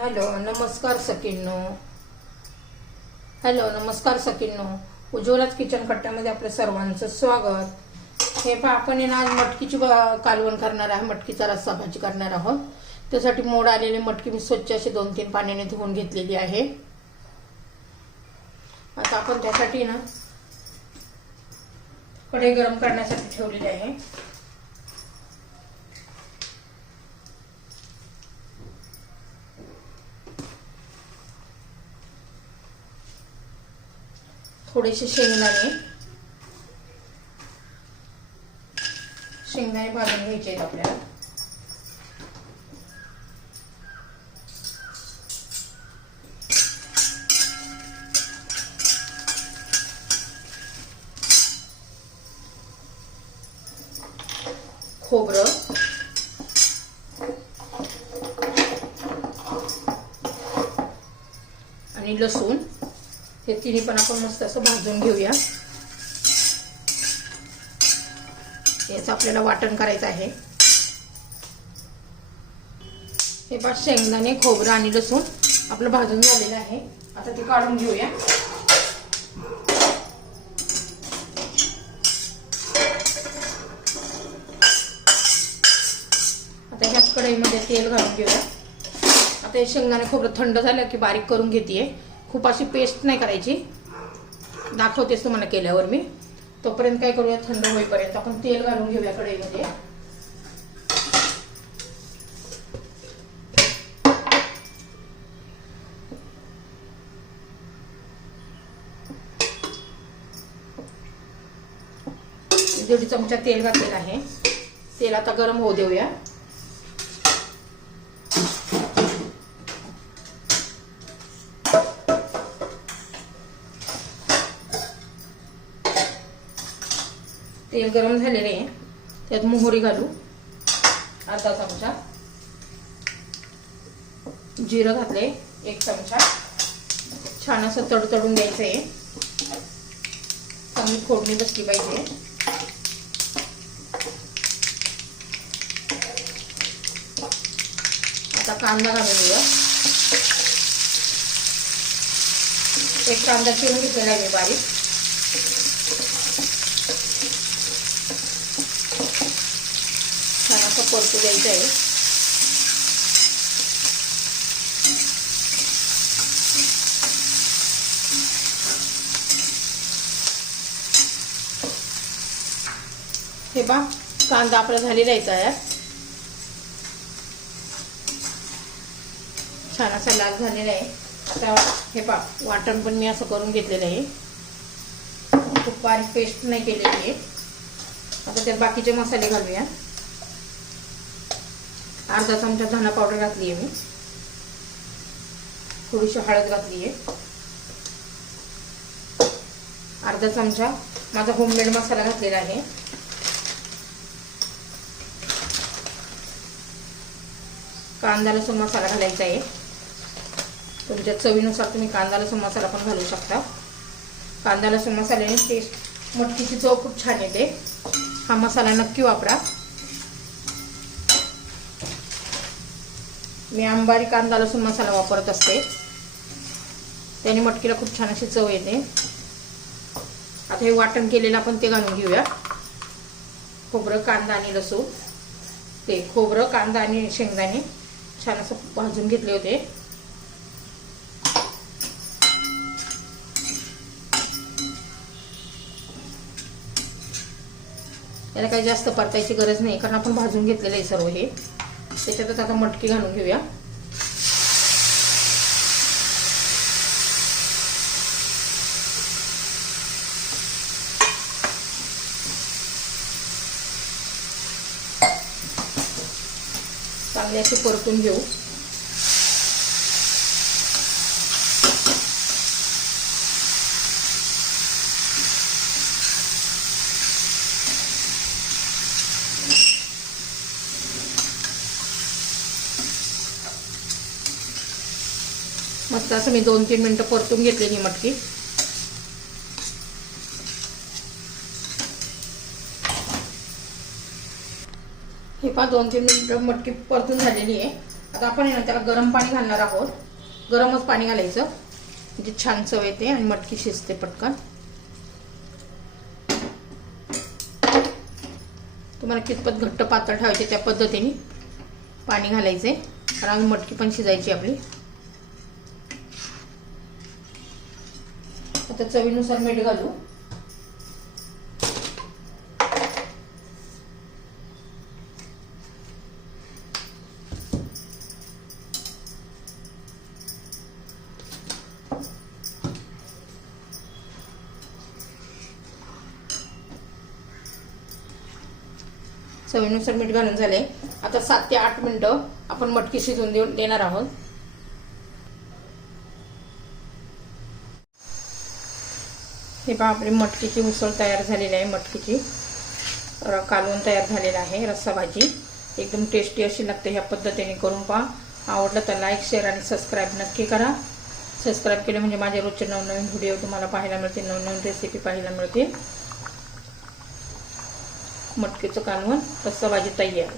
Hello नमस्कार सकिन्नो hello नमस्कार सकिन्नो उज्ज्वलाच kitchen कट्ट्यामध्ये आपल्या सर्वांचं स्वागत. हे पहा आपण आहे ना आज मटकीची कालवण करणार आहे. मटकीचा रस्सा भाजी करणार आहोत. त्यासाठी मोड आलेली मटकी मी स्वच्छ अशी दोन तीन पाण्याने धुवून घेतलेली आहे. आता आपण त्यासाठी ना कढई गरम करण्यासाठी ठेवलेली आहे. थोडेसे शेंगदाणे. शेंगदाणे भाजून घ्यायचे आहेत आपल्याला. खोबरं. आणि लसूण. हे तिन्ही पण आपण मस्त असं भाजून घेऊया. याचं आपल्याला वाटण करायचं आहे. हे पा शेंगदाणे खोबरं आणि लसूण आपलं भाजून झालेलं आहे. आता ते काढून घेऊया. आता ह्या कढईमध्ये तेल घालून घेऊया. आता हे शेंगदाणे खोबरं थंड झालं की बारीक करून घेते खूप अशी पेस्ट नाही करायची. दाखवतेच तुम्हाला केल्यावर मी. तोपर्यंत काय करूया थंड होईपर्यंत आपण तेल घालून घेऊया कढईमध्ये. दीड चमचा तेल घातलेला आहे. तेल आता गरम होऊ देऊया. तेल गरम झालेले आहे. त्यात मोहरी घालू. अर्धा चमचा. जिरं घातले एक चमचा. छान असं तडतडून द्यायचं आहे. चांगली फोडणी बसली पाहिजे. आता कांदा घालून घेऊया एक कांदा चिरून घेतलेला आहे मी बारीक छान असं परतू द्यायचं आहे. हे बा कांदा आपला झालेला आहे तयार. छान असा लाल झालेला आहे. आता हे पा वाटण पण मी असं करून घेतलेलं आहे. खूप बारीक पेस्ट नाही केलेली आहे. आता त्यात बाकीचे मसाले घालूया. अर्धा चमचा धना पावडर घातली आहे मी. थोडीशी हळद घातली आहे अर्धा चमचा माझा होममेड मसाला घातलेला आहे. कांदा लसूण मसाला घालायचा आहे. तुमच्या चवीनुसार तुम्ही कांदा लसूण मसाला पण घालू शकता. कांदा लसूण मसाल्याने टेस्ट मटकीची चव खूप छान येते. हा मसाला नक्की वापरा. मी आंबारी कांदा लसूण मसाला वापरत असते. त्याने मटकीला खूप छान अशी चव येते. आता हे वाटण केलेलं आपण ते घालून घेऊया. खोबरं कांदा आणि लसूण. ते खोबरं कांदा आणि शेंगदाणे छान असं भाजून घेतले होते. याला काही जास्त परतायची गरज नाही कारण आपण भाजून घेतलेलं आहे सर्व हे. त्याच्यातच आता मटकी घालून घेऊया. चांगली अशी परतून घेऊ. मस्त असं मी दोन तीन मिनटं परतून घेतलेली मटकी. हे पहा दोन तीन मिनटं मटकी परतून झालेली आहे. आता आपण आहे ना त्याला गरम पाणी घालणार आहोत. गरमच पाणी घालायचं. म्हणजे छान चव येते आणि मटकी शिजते पटकन. तुम्हाला कितपत घट्ट पातळ ठेवायचे त्या पद्धतीने पाणी घालायचे कारण मटकी पण शिजायची आपली. आता चवीनुसार मीठ घालू. चवीनुसार मीठ घालून झाले. आता सात ते आठ मिनिटं आपण मटकी शिजवून देऊन देणार आहोत. हे पहा आपली मटकीची उसळ तयार झालेली आहे मटकीची. कालवून तयार झालेला आहे रस्सा भाजी. एकदम टेस्टी अशी लागते ह्या पद्धतीने करून पहा. आवडलं तर लाईक शेअर आणि सबस्क्राईब नक्की करा. सबस्क्राईब केलं म्हणजे माझे रोजचे नवनवीन व्हिडिओ तुम्हाला पाहायला मिळतील नवनवीन रेसिपी पाहायला मिळतील. मटकीचं कालवण रस्सा भाजी तयार.